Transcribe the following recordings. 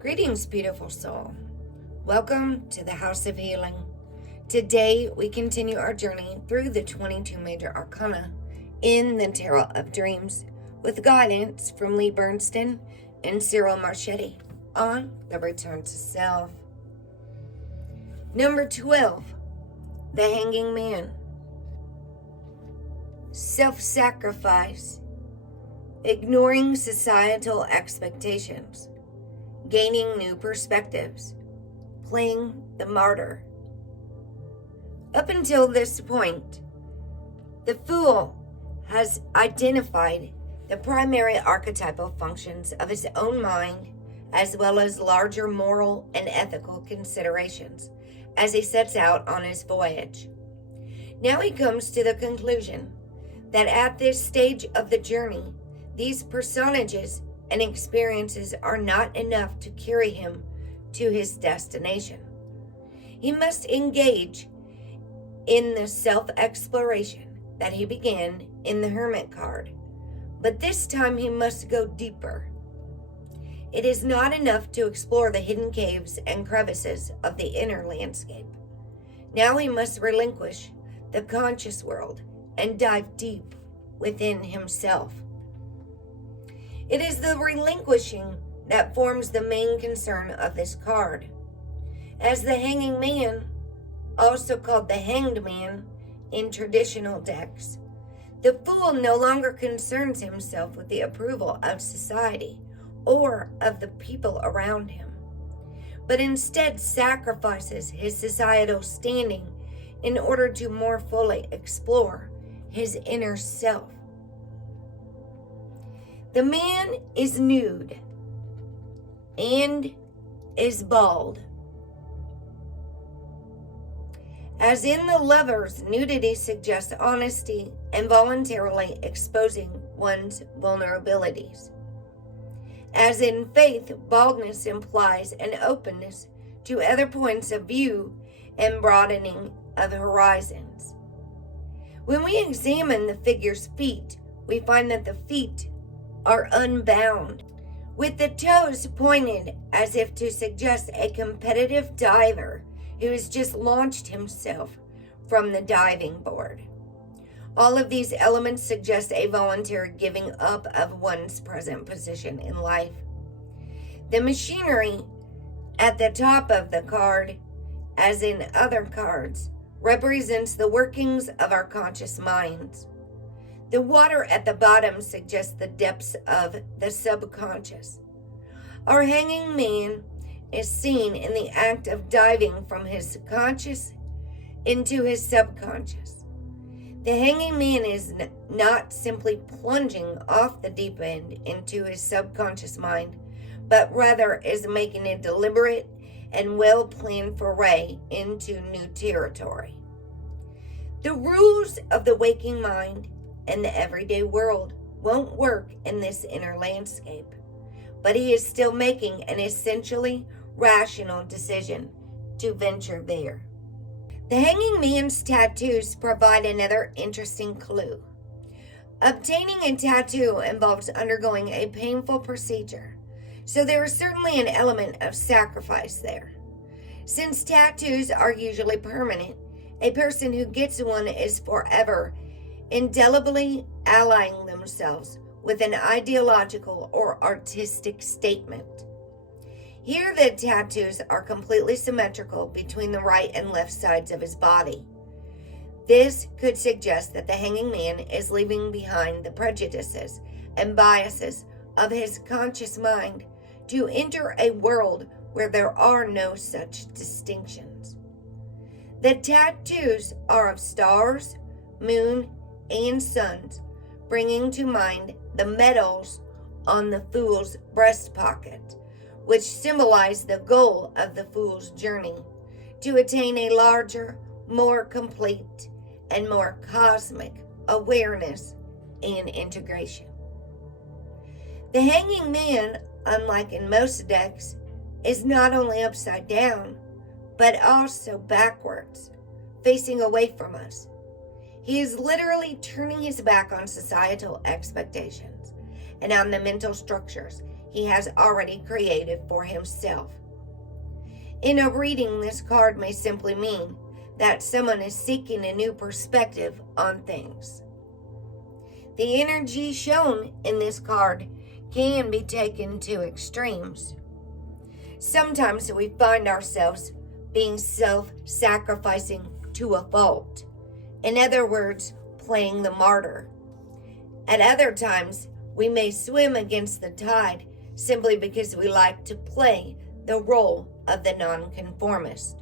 Greetings, beautiful soul. Welcome to the House of Healing. Today, we continue our journey through the 22 major arcana in the Tarot of Dreams with guidance from Lee Bernstein and Cyril Marchetti on the Return to Self. Number 12, the Hanging Man. Self-sacrifice, ignoring societal expectations, gaining new perspectives, playing the martyr. Up until this point, the Fool has identified the primary archetypal functions of his own mind as well as larger moral and ethical considerations as he sets out on his voyage. Now he comes to the conclusion that at this stage of the journey, these personages and experiences are not enough to carry him to his destination. He must engage in the self-exploration that he began in the Hermit card, but this time he must go deeper. It is not enough to explore the hidden caves and crevices of the inner landscape. Now he must relinquish the conscious world and dive deep within himself. It is the relinquishing that forms the main concern of this card. As the Hanging Man, also called the Hanged Man in traditional decks, the Fool no longer concerns himself with the approval of society or of the people around him, but instead sacrifices his societal standing in order to more fully explore his inner self. The man is nude and is bald. As in the Lovers, nudity suggests honesty and voluntarily exposing one's vulnerabilities. As in Faith, baldness implies an openness to other points of view and broadening of horizons. When we examine the figure's feet, we find that the feet are unbound, with the toes pointed as if to suggest a competitive diver who has just launched himself from the diving board. All of these elements suggest a voluntary giving up of one's present position in life. The machinery at the top of the card, as in other cards, represents the workings of our conscious minds. The water at the bottom suggests the depths of the subconscious. Our Hanging Man is seen in the act of diving from his conscious into his subconscious. The Hanging Man is not simply plunging off the deep end into his subconscious mind, but rather is making a deliberate and well-planned foray into new territory. The rules of the waking mind and the everyday world won't work in this inner landscape, but he is still making an essentially rational decision to venture there. The Hanging Man's tattoos provide another interesting clue. Obtaining a tattoo involves undergoing a painful procedure, so there is certainly an element of sacrifice there. Since tattoos are usually permanent, a person who gets one is forever indelibly allying themselves with an ideological or artistic statement. Here the tattoos are completely symmetrical between the right and left sides of his body. This could suggest that the Hanging Man is leaving behind the prejudices and biases of his conscious mind to enter a world where there are no such distinctions. The tattoos are of stars, moon, and suns, bringing to mind the metals on the Fool's breast pocket, which symbolize the goal of the Fool's journey, to attain a larger, more complete, and more cosmic awareness and integration. The Hanging Man, unlike in most decks, is not only upside down, but also backwards, facing away from us. He is literally turning his back on societal expectations and on the mental structures he has already created for himself. In a reading, this card may simply mean that someone is seeking a new perspective on things. The energy shown in this card can be taken to extremes. Sometimes we find ourselves being self-sacrificing to a fault. In other words, playing the martyr. At other times, we may swim against the tide simply because we like to play the role of the nonconformist.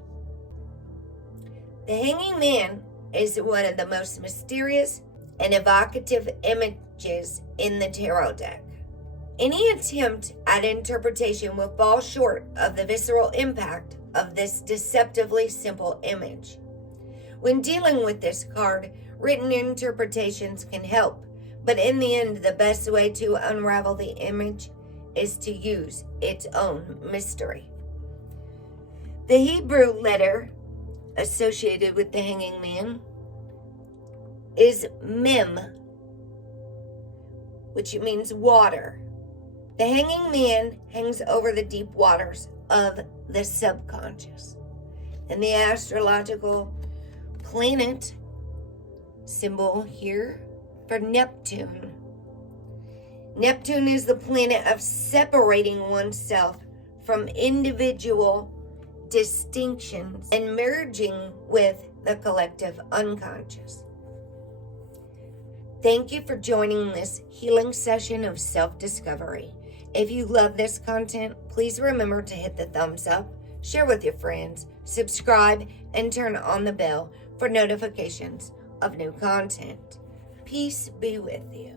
The Hanging Man is one of the most mysterious and evocative images in the tarot deck. Any attempt at interpretation will fall short of the visceral impact of this deceptively simple image. When dealing with this card, written interpretations can help, but in the end, the best way to unravel the image is to use its own mystery. The Hebrew letter associated with the Hanging Man is Mem, which means water. The Hanging Man hangs over the deep waters of the subconscious. And the astrological planet symbol here for Neptune. Neptune is the planet of separating oneself from individual distinctions and merging with the collective unconscious. Thank you for joining this healing session of self-discovery. If you love this content, please remember to hit the thumbs up, share with your friends, subscribe, and turn on the bell for notifications of new content. Peace be with you.